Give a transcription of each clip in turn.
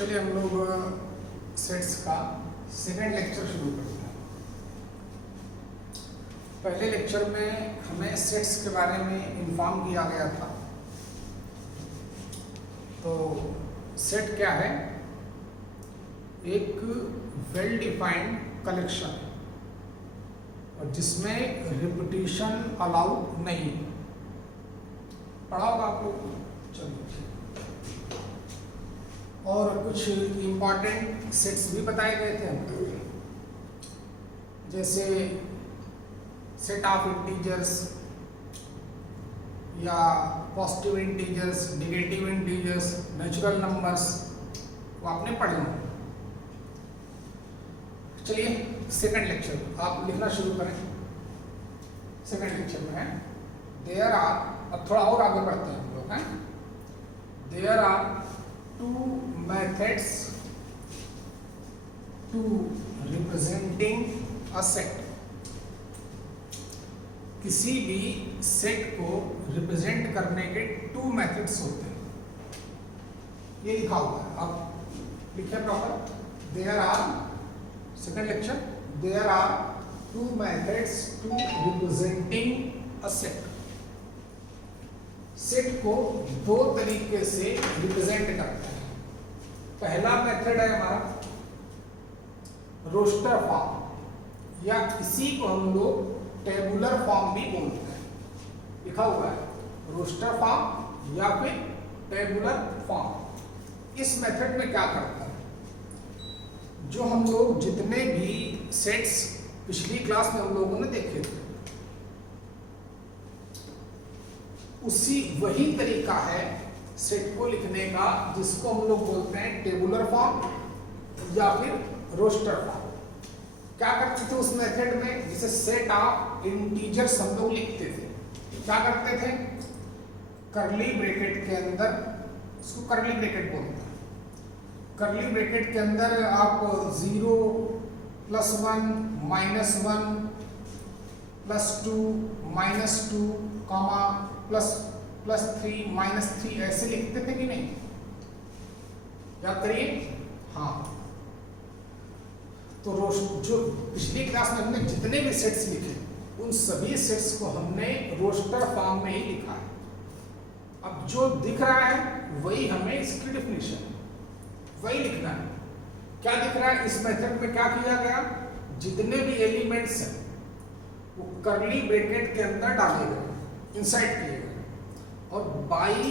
चलिए हम लोग सेट्स का सेकंड लेक्चर शुरू करते हैं। पहले लेक्चर में हमें सेट्स के बारे में इन्फॉर्म किया गया था। तो सेट क्या है? एक वेल डिफाइंड कलेक्शन और जिसमें रिपीटिशन अलाउड नहीं। पढ़ा होगा आप लोग। चलिए, और कुछ इम्पॉर्टेंट सेट्स भी बताए गए थे हमको, जैसे सेट ऑफ इंटीजर्स या positive integers, negative integers, natural numbers, वो आपने पढ़े होंगे। चलिए सेकंड लेक्चर आप लिखना शुरू करें। सेकंड लेक्चर में है देयर आर, अब थोड़ा और आगे बढ़ते हैं हम लोग हैं। There are two methods to representing a set। किसी भी सेट को रिप्रेजेंट करने के टू मेथड्स होते हैं, ये लिखा हुआ है। आप लिखे proper. There are, second lecture, there are two methods to representing a set. Set को दो तरीके से रिप्रेजेंट करते हैं। पहला मेथड है हमारा रोस्टर फॉर्म, या इसी को हम लोग टेबुलर फॉर्म भी बोलते हैं। लिखा हुआ है रोस्टर फॉर्म या फिर टेबुलर फॉर्म। इस मेथड में क्या करता है, जो हम लोग जितने भी सेट्स पिछली क्लास में हम लोगों ने देखे थे, उसी वही तरीका है सेट को लिखने का, जिसको हम लोग बोलते हैं टेबुलर फॉर्म या फिर रोस्टर फॉर्म। क्या करते थे उस मेथड में? जैसे सेट ऑफ इंटीजर्स हम लोग लिखते थे, क्या करते थे? करली ब्रैकेट के अंदर, इसको करली ब्रैकेट बोलते हैं। करली ब्रैकेट के अंदर आप 0 +1 -1 +2 -2 कॉमा +3 -3 ऐसे लिखते थे कि नहीं? याद करिए। हाँ, तो जो पिछली क्लास में हमने जितने भी सेट्स लिखे, उन सभी सेट्स को हमने रोस्टर फॉर्म में ही लिखा है। अब जो दिख रहा है वही हमें इसकी डेफिनेशन वही लिखना है। क्या दिख रहा है? इस मेथड में क्या किया गया, जितने भी एलिमेंट्स हैं वो करली ब्रैकेट के अंदर डाले गए, इंसर्ट किए गए और बाई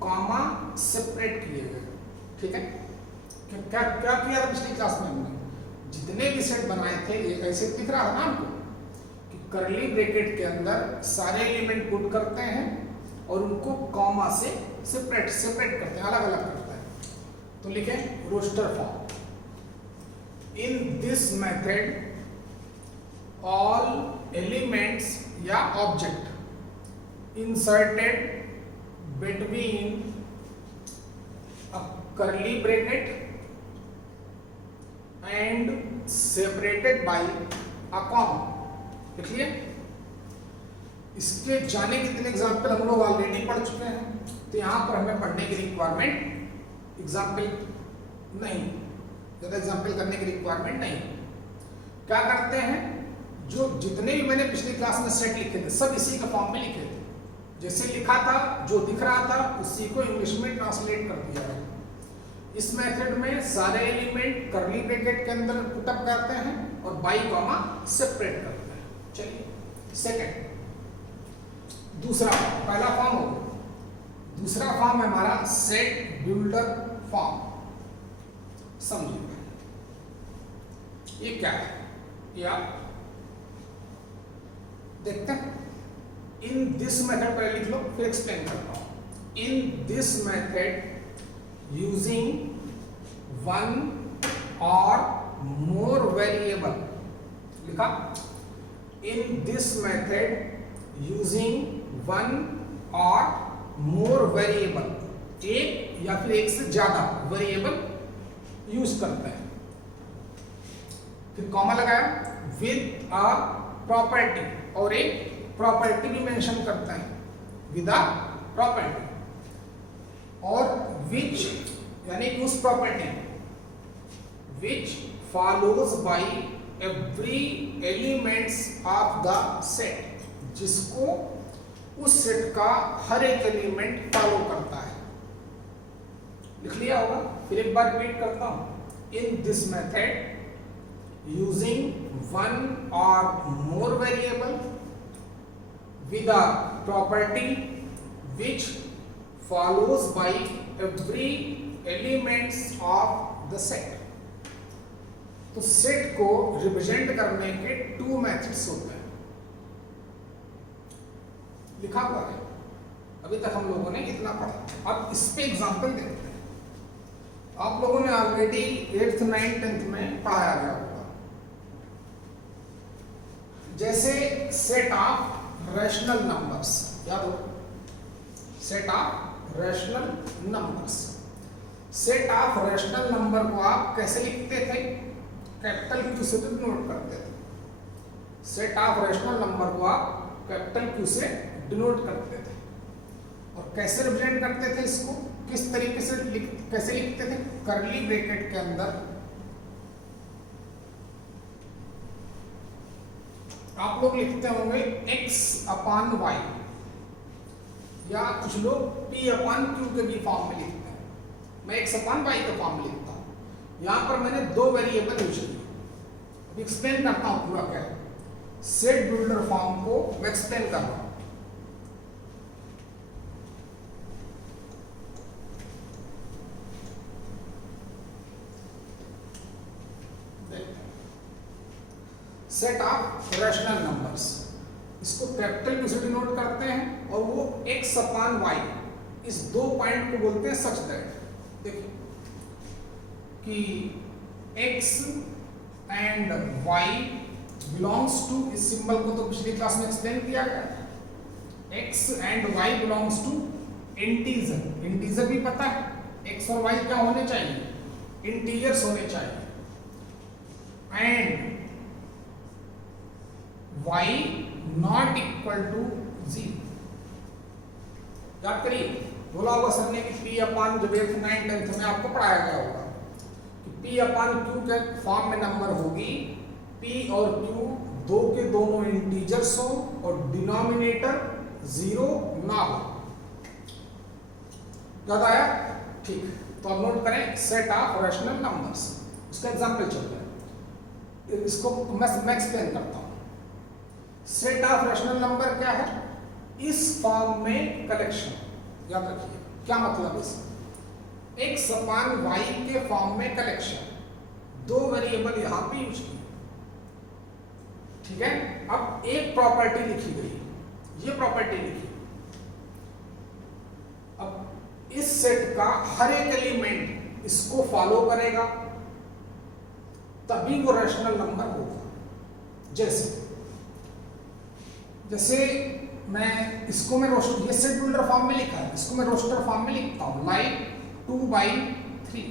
कॉमा सेपरेट किए गए। ठीक है? क्या क्या किया था पिछली क्लास में हमने? जितने भी सेट बनाए थे, ये ऐसे दिख रहा है ना हमको कि करली ब्रैकेट के अंदर सारे एलिमेंट पुट करते हैं और उनको कॉमा से सेपरेट करते हैं, अलग अलग करते हैं। तो लिखें roster form. In this method all elements या object inserted between a curly bracket and separated by a comma। देखिए, इसके जाने कितने एग्जाम्पल हम लोग ऑलरेडी पढ़ चुके हैं, तो यहाँ पर हमें पढ़ने की रिक्वायरमेंट एग्जाम्पल नहीं, ज़्यादा एग्जाम्पल करने की रिक्वायरमेंट नहीं। क्या करते हैं, जो जितने भी मैंने पिछली क्लास में सेट लिखे थे सब इसी के फॉर्म में लिखे थे। जैसे लिखा था, जो दिख रहा था उसी को इंग्लिश में ट्रांसलेट कर दिया है। इस मेथड में सारे एलिमेंट करली ब्रैकेट के अंदर पुटअप करते हैं और बाई कॉमा सेपरेट करते हैं। चलिए सेकंड, दूसरा, पहला फॉर्म हो गया। दूसरा फॉर्म है हमारा सेट बिल्डर फॉर्म। समझिए ये क्या है, या देखते हैं। इन दिस मेथड पहले लिख लो, फिर एक्सप्लेन करता हूं। इन दिस मेथड यूजिंग वन और मोर वेरिएबल, लिखा। इन दिस मेथड यूजिंग वन और मोर वेरिएबल, एक या फिर एक से ज्यादा वेरिएबल यूज करते हैं। फिर कॉमा लगाया, विद अ प्रॉपर्टी, और एक प्रॉपर्टी भी मेंशन करता है, विद अ प्रॉपर्टी। और विच यानी कि उस property which follows by every elements of the set, जिसको उस सेट का हर एक एलिमेंट फॉलो करता है। लिख लिया होगा, फिर एक बार रिपीट करता हूं। इन दिस मेथड यूजिंग वन और मोर variable with a property which follows by every elements of the set। तो सेट को रिप्रेजेंट करने के टू मेथड्स होते हैं, लिखा हुआ है। अभी तक हम लोगों ने इतना पढ़ा। अब इस पे एग्जांपल देखते हैं। आप लोगों ने ऑलरेडी 8th 9th 10th में पढ़ाया गया होगा। जैसे सेट ऑफ रैशनल नंबर्स, याद हो, set of rational numbers. Set of rational number को आप कैसे लिखते थे? कैपिटल क्यू से डिनोट करते थे। सेट ऑफ रैशनल नंबर को आप कैपिटल क्यू से डिनोट करते थे। और कैसे रिप्रेजेंट करते थे इसको? किस तरीके से कैसे लिखते थे? कर्ली ब्रैकेट के अंदर आप लोग लिखते होंगे x अपॉन y, या कुछ लोग p अपॉन q के भी फॉर्म में लिखते हैं। मैं x अपॉन y के फॉर्म में लिखता हूं। यहां पर मैंने दो वेरिएबल यूज किए। अब एक्सप्लेन करता हूं पूरा क्या है। सेट बिल्डर फॉर्म को मैं एक्सप्लेन कर रहा हूं। सेट ऑफ रैशनल नंबर्स, इसको कैपिटल क्यू से डिनोट करते हैं और वो x अपॉन y, इस दो पॉइंट को बोलते हैं सच दैट, देखिए कि x and y belongs to, इस सिंबल को तो पिछली क्लास में एक्सप्लेन किया गया था। x and y belongs to integer. Integer भी पता है, x और y क्या होने चाहिए? इंटीजर्स होने चाहिए। And y not equal to 0। याद करिए, बोला होगा सर ने कि p अपॉन, जब 8th 9th 10th में आपको पढ़ाया गया होगा कि p अपॉन q के फॉर्म में नंबर होगी, p और q दो के दोनों इंटीजर्स हो और डिनोमिनेटर 0 ना हो। याद आया? ठीक, तो अब नोट करें सेट ऑफ रैशनल नंबर्स। इसका एग्जांपल चलते हैं, इसको मैं एक्सप्लेन करता हूं। सेट ऑफ रैशनल नंबर क्या है? इस फॉर्म में कलेक्शन। याद रखिए क्या मतलब इसका? x अपॉन y के फॉर्म में कलेक्शन। दो वेरिएबल यहां पे यूज किए, ठीक है। अब एक प्रॉपर्टी लिखी गई, ये प्रॉपर्टी लिखी। अब इस सेट का हर एक एलिमेंट इसको फॉलो करेगा, तभी वो रैशनल नंबर होगा। जैसे मैं इसको मैं रोस्टर, ये सेट बिल्डर फॉर्म में लिखा है, इसको मैं रोस्टर फॉर्म में लिखता हूं, लाइक 2/3।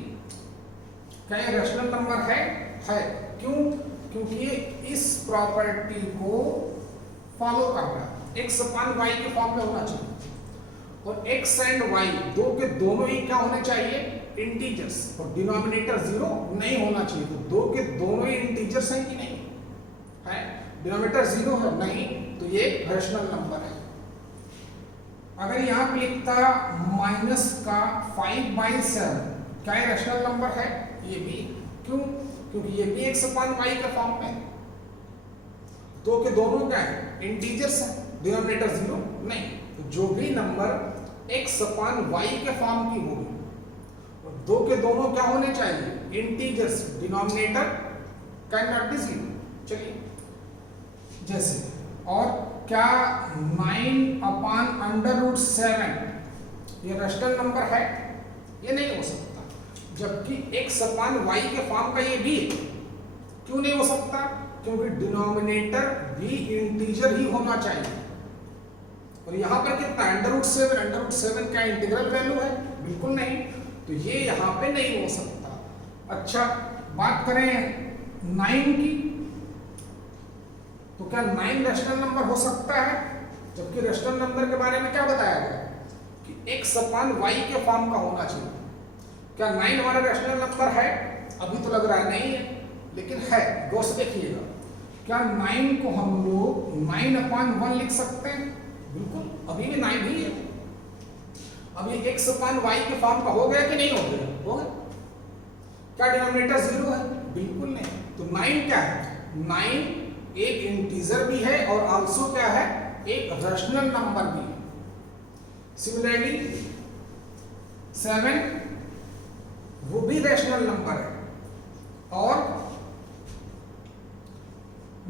क्या ये रैशनल नंबर है? क्यों? क्योंकि ये इस प्रॉपर्टी को फॉलो कर रहा है। x अपॉन y के फॉर्म में होना चाहिए, और x एंड y दो के दोनों ही क्या होने चाहिए? इंटीजर्स, और डिनोमिनेटर 0 नहीं होना चाहिए। तो दो के दोनों ही इंटीजर्स हैं कि नहीं है? डिनोमिनेटर 0 है नहीं, तो ये रैशनल नंबर है। अगर यहां पे लिखता माइनस का 5/7, क्या ये रैशनल नंबर है? ये भी। क्यों? क्योंकि ये भी x अपॉन y के फॉर्म में, दो के दोनों क्या है? इंटीजर्स है, डिनोमिनेटर 0 नहीं। तो जो भी नंबर x अपॉन y के फॉर्म की होगी, और दो के दोनों क्या होने चाहिए? Integers, denominator can not be 0। चलिए, जैसे और क्या 9 अपॉन √7 ये रैशनल नंबर है? ये नहीं हो सकता। जबकि x अपॉन y के फॉर्म का ये भी, क्यों नहीं हो सकता? क्योंकि डिनोमिनेटर भी इंटीजर ही होना चाहिए। और यहां पर कितना? √7 क्या इंटीग्रल वैल्यू है? बिल्कुल नहीं। तो ये यहां पे नहीं हो सकता। अच्छा, बात करें 9 की, तो क्या 9 रैशनल नंबर हो सकता है? जबकि रैशनल नंबर के बारे में क्या बताया गया कि x अपॉन y के फॉर्म का होना चाहिए। क्या 9 हमारा रैशनल नंबर है? अभी तो लग रहा है नहीं है, लेकिन है, गौर से देखिएगा। क्या 9 को हम लोग 9/1 लिख सकते हैं? बिल्कुल, अभी भी 9 ही है। अब ये x/y के फॉर्म का हो गया कि नहीं हो गया? हो गया। क्या डिनोमिनेटर 0 है? बिल्कुल नहीं। तो 9 क्या है? 9 एक इंटीजर भी है और आल्सो क्या है? एक रैशनल नंबर भी है। सिमिलरली 7 वो भी रैशनल नंबर है और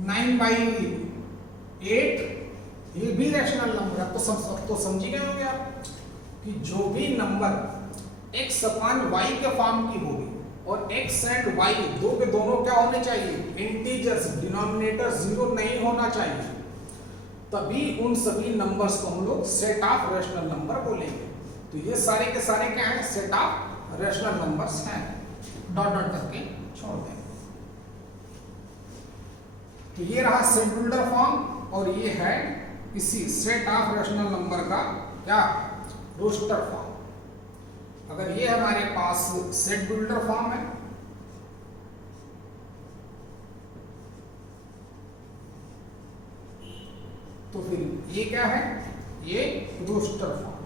9/8 ये भी रैशनल नंबर है। तो समझ गए होंगे आप कि जो भी नंबर x/y के फॉर्म की होगी और x एंड y दो के दोनों क्या होने चाहिए? इंटीजर्स, डिनोमिनेटर 0 नहीं होना चाहिए, तभी उन सभी नंबर्स को हम लोग सेट ऑफ रैशनल नंबर बोलेंगे। तो ये सारे के सारे क्या हैं? सेट ऑफ रैशनल नंबर्स हैं। डॉट डॉट करके छोड़ दें। तो ये रहा सेट बिल्डर फॉर्म और ये है इसी सेट ऑफ रैशनल नंबर का क्या? Roster form. अगर ये हमारे पास सेट बिल्डर फॉर्म है तो फिर ये क्या है? ये रोस्टर फॉर्म।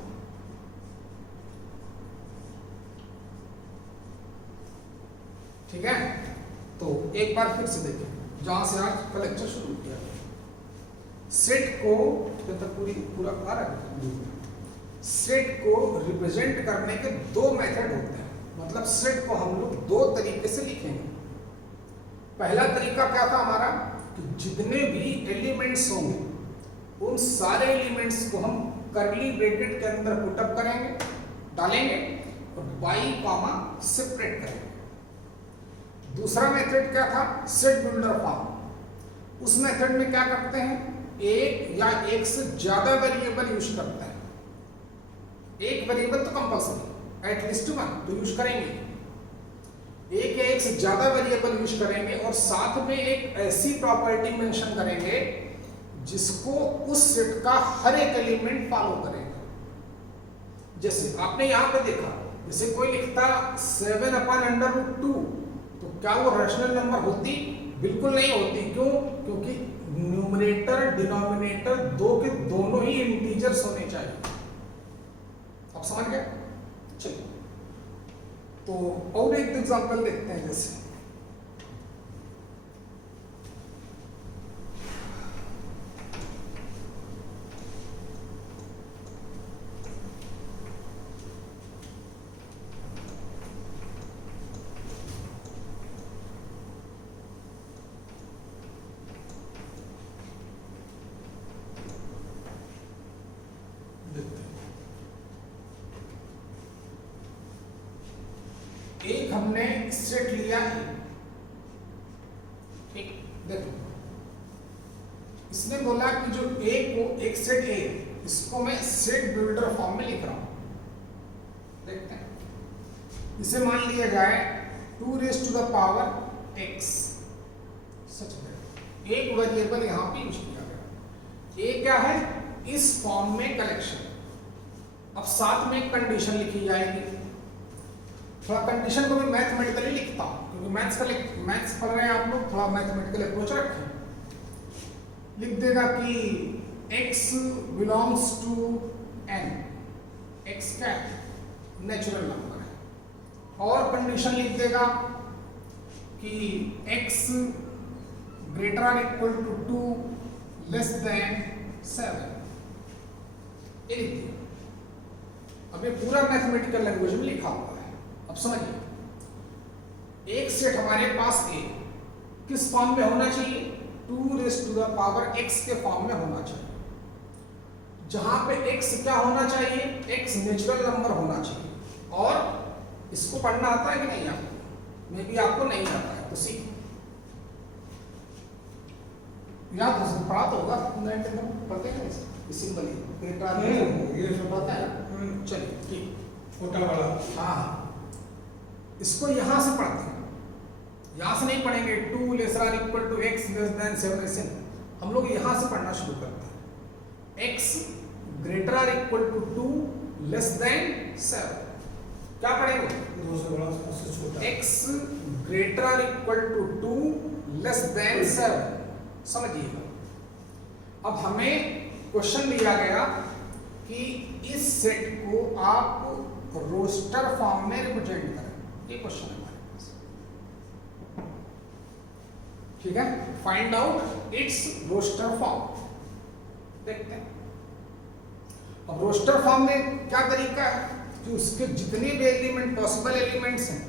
ठीक है, तो एक बार फिर से देखें जहां से आज का लेक्चर शुरू किया। सेट को पूरा आ रहा है। सेट को रिप्रेजेंट करने के दो मेथड होते हैं, मतलब सेट को हम लोग दो तरीके से लिखेंगे। पहला तरीका क्या था हमारा कि जितने भी एलिमेंट्स होंगे उन सारे एलिमेंट्स को हम कर्ली ब्रैकेट के अंदर पुटअप करेंगे, डालेंगे और बाई कॉमा सेपरेट करेंगे। दूसरा मेथड क्या था? Set builder form. उस मेथड में क्या करते हैं? एक या एक से ज्यादा वेरिएबल यूज करते हैं। एक वेरिएबल तो कंपल्सरी, एटलीस्ट 1 तो यूज करेंगे। एक या एक से ज्यादा वेरिएबल यूज करेंगे और साथ में एक ऐसी प्रॉपर्टी मेंशन करेंगे जिसको उस सेट का हर एक एलिमेंट फॉलो करेगा। जैसे आपने यहां पे देखा, जैसे कोई लिखता 7/√2 तो क्या वो रैशनल नंबर होती? बिल्कुल नहीं होती। क्यों? क्योंकि न्यूमरेटर डिनोमिनेटर दो के दोनों ही इंटीजर्स होने चाहिए। आप समझ गए? चलिए, तो और एक एग्जांपल देखते हैं। जैसे एक हमने सेट लिया है, ठीक, देखो इसने बोला कि जो ए को एक सेट ए, इसको मैं सेट बिल्डर फॉर्म में लिख रहा हूं। देखते हैं, इसे मान लिया जाए 2⁻x। सच में एक वेरिएबल यहां पे यूज किया गया। ए क्या है? इस फॉर्म में कलेक्शन। अब साथ में एक कंडीशन लिखी जाएगी। थोड़ा कंडीशन को मैं मैथमेटिकली लिखता हूं क्योंकि मैथ्स पढ़ रहे हैं आप लोग, थोड़ा मैथमेटिकल अप्रोच रखें। लिख देगा कि x belongs to n। x क्या है? नेचुरल नंबर है। और कंडीशन लिख देगा कि x greater or equal to 2 less than 7। ये लिख दिया। अब ये पूरा मैथमेटिकल लैंग्वेज में लिखा हुआ है। अब समझिए, एक सेट हमारे पास ए किस फॉर्म में होना चाहिए? 2⁻x के फॉर्म में होना चाहिए, जहां पे x क्या होना चाहिए? x नेचुरल नंबर होना चाहिए। और इसको पढ़ना आता है कि नहीं आपको? मे भी आपको नहीं आता है तो सीख याद हो, पढ़ा तो होगा। पढ़ते हैं सिंपल ये सब पता है। चलिए ठीक, छोटा वाला। हाँ, इसको यहां से पढ़ते हैं, यहां से नहीं पढ़ेंगे। 2⁻x < 7 हम लोग यहां से पढ़ना शुरू करते हैं। x < 2 < 7 क्या पढ़ेंगे? 2 से बड़ा, उससे छोटा। x ग्रेटर और इक्वल टू 2 लेस देन 7। समझिएगा, अब हमें क्वेश्चन दिया गया कि इस सेट को आप रोस्टर फॉर्म में रिप्रेजेंट करें। ये क्वेश्चन है हमारे पास, ठीक है। Find out its roster form. देखते हैं अब रोस्टर फॉर्म में क्या तरीका है कि उसके जितने भी एलिमेंट पॉसिबल एलिमेंट्स हैं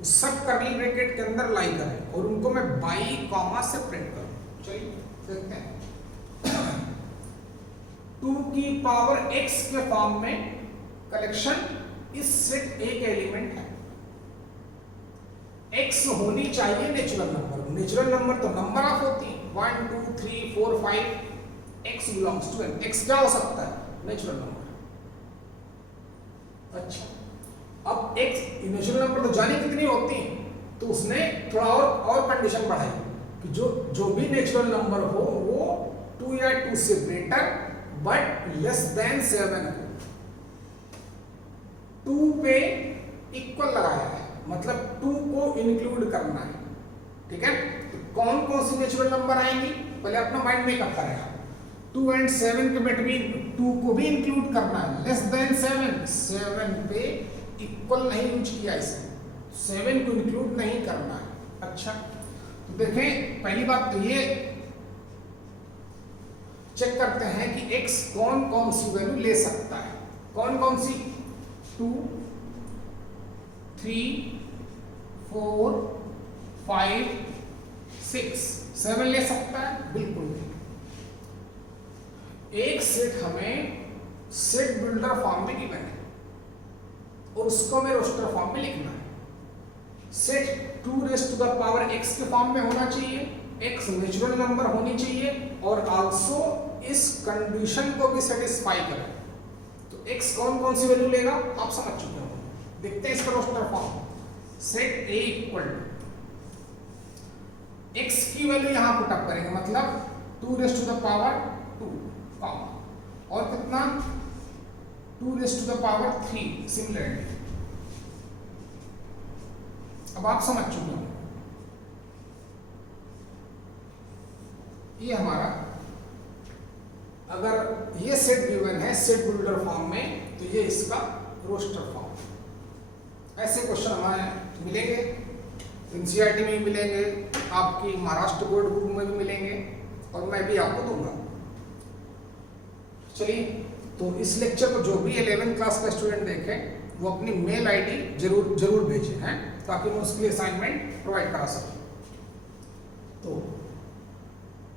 उस सब कर्ली ब्रैकेट के अंदर लाई करें और उनको मैं बाई कॉमा से प्रिंट करूं। चलिए देखते हैं। 2 की पावर x के फॉर्म में कलेक्शन इस सेट A के एलिमेंट है। x होनी चाहिए नेचुरल नंबर। नेचुरल नंबर तो नंबर ऑफ होती है 1 2 3 4 5। x belongs to n। x क्या हो सकता है? Natural number. अच्छा, अब x नेचुरल नंबर तो जाने कितनी होती है, तो उसने थोड़ा और कंडीशन बढ़ाई कि जो भी नेचुरल नंबर हो वो 2 या 2 से ग्रेटर बट लेस देन 7 हो। 2 पे इक्वल लगाया है, मतलब 2 को इंक्लूड करना है, ठीक है। तो कौन कौन सी नेचुरल नंबर आएंगी पहले अपना माइंड मेकअप करें। 2 और 7 के बिटवीन 2 को भी इंक्लूड करना है। लेस देन 7 पे इक्वल नहीं यूज किया, इसे 7 को इंक्लूड नहीं करना है। अच्छा, तो देखें पहली बात तो ये चेक करते हैं कि x कौन कौन सी वैल्यू ले सकता है। कौन कौन सी? 2 3 4 5 6 7 ले सकता है? बिल्कुल नहीं। एक सेट हमें सेट बिल्डर फॉर्म में गिवन है और उसको हमें रोस्टर फॉर्म में लिखना है। Set 2 raise to the power x के फॉर्म में होना चाहिए, x नेचुरल नंबर होनी चाहिए और आल्सो इस कंडीशन को भी सेटिस्फाई करें। तो x कौन कौन सी वैल्यू लेगा आप समझ चुके हो। देखते हैं इसका roster form. Set a equal x की वैल्यू यहां पुट अप करेंगे, मतलब 2 रेज़ टू द पावर 2 और कितना 2 raise to the power 3 similarly. अब आप समझ चुके हो ये हमारा, अगर ये सेट गिवन है सेट बिल्डर फॉर्म में तो ये इसका रोस्टर फॉर्म। ऐसे क्वेश्चन हमारे मिलेंगे एनसीईआरटी में भी मिलेंगे, आपकी महाराष्ट्र बोर्ड बुक में भी मिलेंगे और मैं भी आपको दूंगा। चलिए, तो इस लेक्चर को जो भी 11th क्लास का स्टूडेंट देखे वो अपनी मेल आईडी जरूर भेजें हैं, ताकि मैं उसके लिए असाइनमेंट प्रोवाइड करा सकूं। तो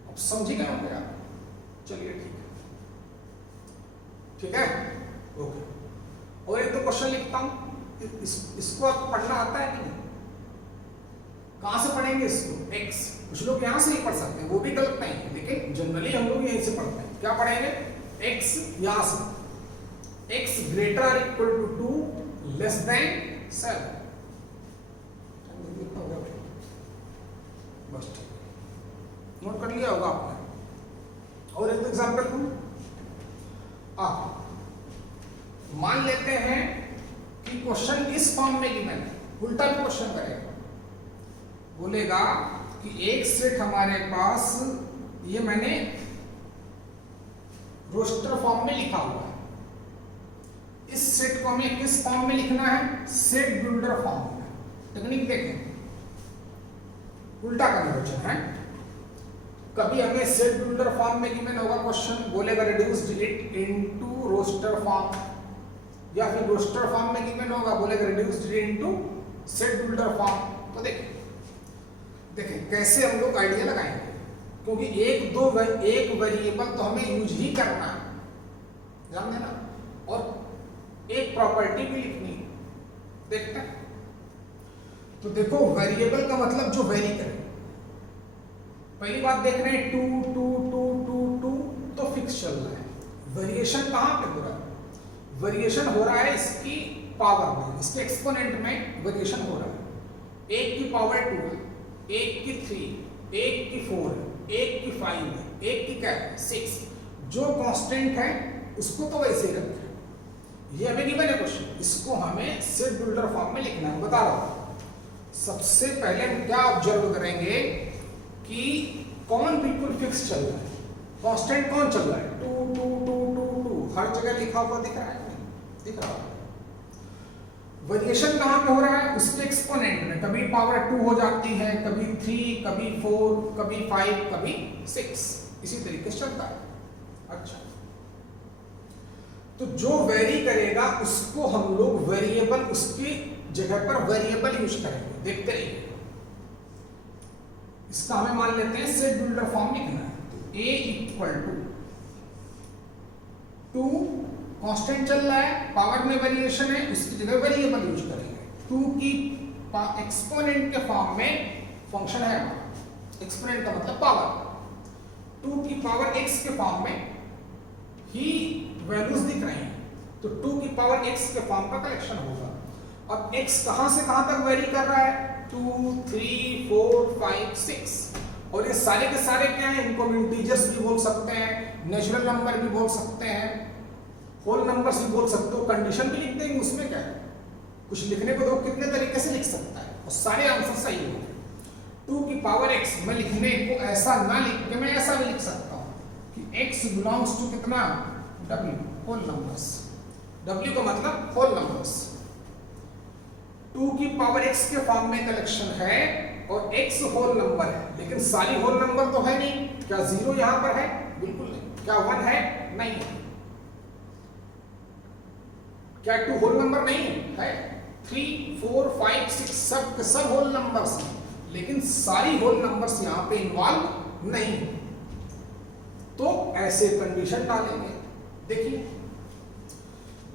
अब समझ गए होंगे आप। चलिए ठीक है ओके। और एक दो क्वेश्चन लिखता हूं, इसको आपको पढ़ना आता है कि नहीं? कहां से पढ़ेंगे इसको? x। कुछ लोग यहां से ही पढ़ सकते हैं, वो भी गलत नहीं है, लेकिन जनरली हम लोग यहीं से पढ़ते हैं। क्या पढ़ेंगे? x यहां से x ग्रेटर और इक्वल टू 2 लेस देन 7। बस नोट कर लिया होगा आपने। और एक एग्जांपल दूं, आप मान लेते हैं कि क्वेश्चन इस फॉर्म में गिवन है, उल्टा भी क्वेश्चन करेगा, बोलेगा कि एक सेट हमारे पास, ये मैंने रोस्टर फॉर्म में लिखा हुआ है, इस सेट को हमें किस फॉर्म में लिखना है? सेट बिल्डर फॉर्म में। टेक्निक देखें, उल्टा कन्वर्जन है। कभी हमें सेट बिल्डर फॉर्म में गिवन होगा क्वेश्चन, बोलेगा reduced it into roster form, या फिर रोस्टर फॉर्म में गिवन होगा, बोलेगा reduced it into set builder form. तो देखें कैसे हम लोग आइडिया लगाएंगे, क्योंकि एक वेरिएबल तो हमें यूज ही करना है, ध्यान देना, और एक प्रॉपर्टी भी लिखनी है। देखते हैं, तो देखो वेरिएबल का मतलब जो वेरी करे। पहली बात देख रहे हैं 2 2 2 2 2 तो फिक्स चल रहा है। वेरिएशन कहां पे हो रहा है? वेरिएशन हो रहा है इसकी पावर में, इसके एक्सपोनेंट में वेरिएशन हो रहा है। 1 की पावर 2 है, 1 की 3, 1 की 4, 1 की 5 है, 1 की क्या है 6। जो कांस्टेंट है उसको तो वैसे ही रखें। ये हमें गिवन है क्वेश्चन, इसको हमें सेट बिल्डर फॉर्म में लिखना है। बता रहा हूं सबसे पहले हम क्या ऑब्जर्व करेंगे कि कौन बिल्कुल फिक्स चल रहा है, कांस्टेंट कौन चल रहा है, 2 2 2 2 2 हर जगह लिखा हुआ दिख रहा है, नहीं दिख रहा है। वेरिएशन कहाँ पे हो रहा है, उसके एक्सपोनेंट में, कभी पावर 2 हो जाती है, कभी 3, कभी 4, कभी 5, कभी 6, इसी तरीके से चलता है। अच्छा, तो जो वेरी करेगा उसको हम लोग वेरिएबल, उसकी जगह पर वेरिएबल यूज करेंगे, देखते रहिए। इसका हमें मान लेते हैं सेट बिल्डर फॉर्म लिखना है, तो a इक्वल टू 2 कांस्टेंट चल रहा है, पावर में वेरिएशन है, उसकी जगह वेरिएबल यूज करेंगे। 2 की एक्सपोनेंट के फॉर्म में फंक्शन है हमारा, एक्सपोनेंट का मतलब पावर, 2 की पावर x के फॉर्म में ही वैल्यूज दिख रही हैं, तो 2 की पावर x के फॉर्म का कलेक्शन होगा। अब x कहां से कहां तक वेरी कर रहा है, 2 3 4 5 6, और ये सारे के सारे क्या हैं, इनको इंटीजर्स भी बोल सकते हैं, नेचुरल नंबर भी बोल सकते हैं, होल नंबर्स भी बोल सकते हो, कंडीशन भी लिख देंगे, उसमें क्या है, कुछ लिखने को तो कितने तरीके से लिख सकता है, और सारे आंसर सही होंगे। 2 की पावर x मैं लिखने को ऐसा ना लिख के मैं ऐसा भी लिख सकता हूं कि x बिलोंग्स टू कितना, w, होल नंबर्स, w का मतलब होल नंबर्स। 2 की पावर x के फॉर्म में कलेक्शन है और x होल नंबर है, लेकिन सारी होल नंबर तो है नहीं, क्या 0 यहां पर है, बिल्कुल नहीं, क्या 1 है, नहीं, क्या 2 होल नंबर नहीं है, 3 4 5 6 सब के सब होल नंबर्स हैं, लेकिन सारी होल नंबर्स यहां पे इन्वॉल्व नहीं, तो ऐसे कंडीशन डालेंगे। देखिए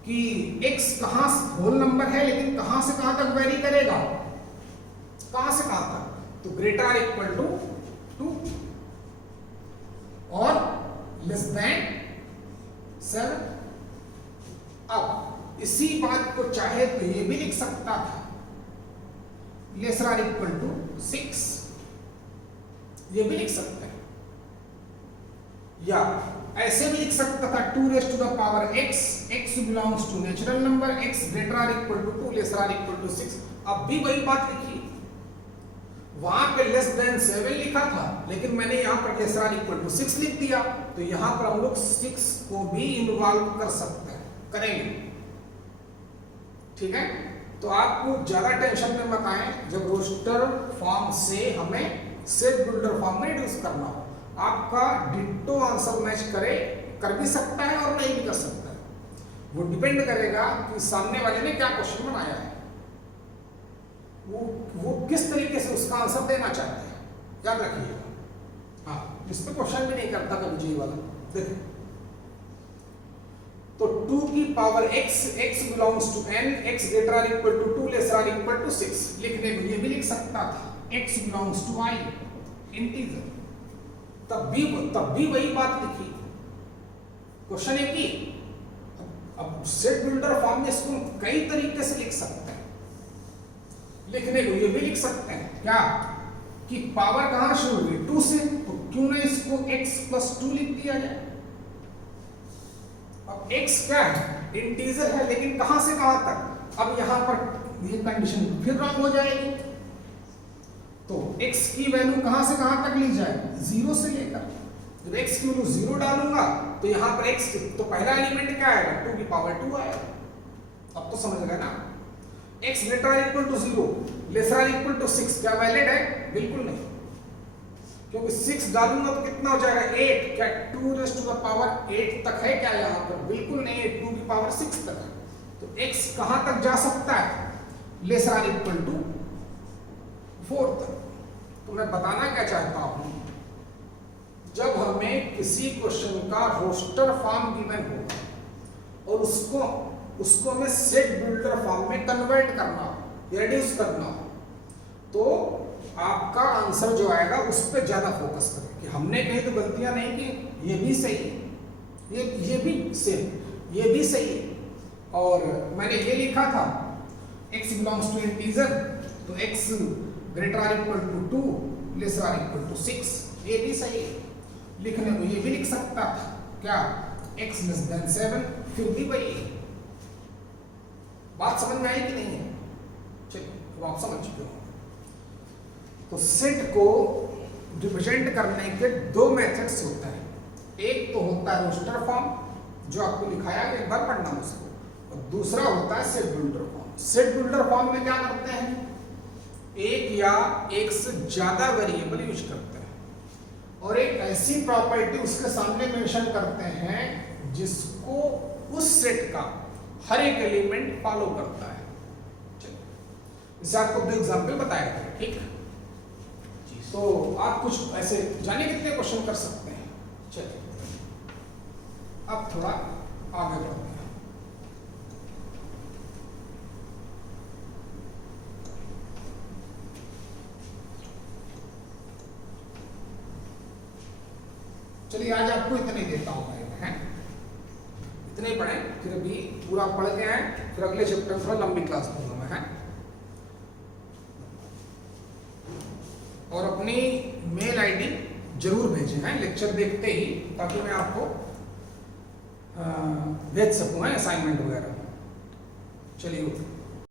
कि x कहां होल नंबर है, लेकिन कहां से कहां तक वेरी करेगा, कहां से कहां तक, तो ग्रेटर आर इक्वल टू 2 और लेस देन 7। अब इसी बात को चाहे तो ये भी लिख सकता था, लेसर आर इक्वल टू 6, ये भी लिख सकते हैं, या ऐसे भी लिख सकता था 2 raise to the power x, x belongs to natural number, x greater or equal to 2, lesser or equal to 6। अब भी वही बात लिखी, वहां पे लेस देन 7 लिखा था, लेकिन मैंने यहां पर लेसर आर इक्वल टू 6 लिख दिया, तो यहां पर हम लोग 6 को भी इन्वॉल्व कर सकते हैं, करेंगे, ठीक है। तो आपको ज्यादा टेंशन में मत आए, जब रोस्टर फॉर्म से हमें सेट बिल्डर फॉर्म में रिड्यूस करना हो, आपका डिट्टो आंसर मैच कर भी सकता है और नहीं भी कर सकता है, वो डिपेंड करेगा कि सामने वाले ने क्या क्वेश्चन बनाया है, वो किस तरीके से उसका आंसर देना चाहते हैं, याद रखिएगा। हाँ, इस पे क्वेश्चन भी नहीं करता कभी जी वाला, देखिए तो 2 की power x, x belongs to n, x greater or equal to 2, lesser or equal to 6, लिखने को ये भी लिख सकता था, x belongs to i, integer, तब भी वही बात लिखी, क्वेश्चन एक ही। अब सेट बिल्डर फॉर्म में इसको कई तरीके से लिख सकते हैं, लिखने को ये भी लिख सकते हैं क्या, कि पावर कहां शुरू हुई, 2 से, तो क्यों ना इसको x प्लस 2 लिख दिया जाए। अब x क्या है, इंटीजर है, लेकिन कहां से कहां तक, अब यहां पर ये कंडीशन फिर रॉन्ग हो जाएगी, तो x की वैल्यू कहां से कहां तक ली जाए, 0 से लेकर, जब x की वैल्यू 0 डालूंगा तो यहां पर x, तो पहला एलिमेंट क्या आएगा, 2 की पावर 2 आएगा। अब तो समझ गए ना, x greater or equal to 0, lesser or equal to 6, क्या वैलिड है, बिल्कुल नहीं, क्योंकि 6 डालूंगा तो कितना हो जाएगा, 8, क्या 2 रेज़ टू द पावर 8 तक है क्या यहाँ पर, बिल्कुल नहीं है, 2 की पावर 6 तक है, तो x कहां तक जा सकता है, लेसर आर इक्वल टू 4 तक। तो मैं बताना क्या चाहता हूं, जब हमें किसी क्वेश्चन का रोस्टर फॉर्म गिवन हो और उसको हमें सेट बिल्डर फॉर्म में कन्वर्ट करना हो, रिड्यूस करना हो, तो आपका आंसर जो आएगा उस पर ज्यादा फोकस करें कि हमने कहीं तो गलतियां नहीं की, ये भी सही है, ये भी सेम, ये भी सही है, और मैंने ये लिखा था x बिलोंग्स टू इंटीजर, तो x greater or equal to 2, lesser or equal to 6, ये भी सही है, लिखने को ये भी लिख सकता था क्या, x लेस देन 7, फिर भी वही है। बात समझ में आई कि नहीं है, चलिए वो आप समझ चुके हो। तो सेट को रिप्रेजेंट करने के दो मेथड्स होते हैं। एक तो होता है रोस्टर फॉर्म, जो आपको लिखाया है, एक बार पढ़ना उसको, और दूसरा होता है set builder form. Set builder form में क्या करते हैं, एक या एक से ज्यादा वेरिएबल यूज करते हैं और एक ऐसी प्रॉपर्टी उसके सामने मेंशन करते हैं जिसको उस सेट का हर एक एलिमेंट फॉलो करता है। इसे आपको दो एग्जांपल बताए थे, ठीक है? तो आप कुछ ऐसे जाने कितने क्वेश्चन कर सकते हैं। चलिए अब थोड़ा आगे बढ़ते हैं। चलिए आज आपको इतने ही देता हूं मैं, हैं? इतने ही पढ़ें, फिर अभी पूरा पढ़ के आए, फिर अगले चैप्टर थोड़ा लंबी क्लास दूंगा मैं, हैं? और अपनी मेल आईडी जरूर भेजें, हैं, लेक्चर देखते ही, ताकि मैं आपको भेज सकूं असाइनमेंट वगैरह। चलिए।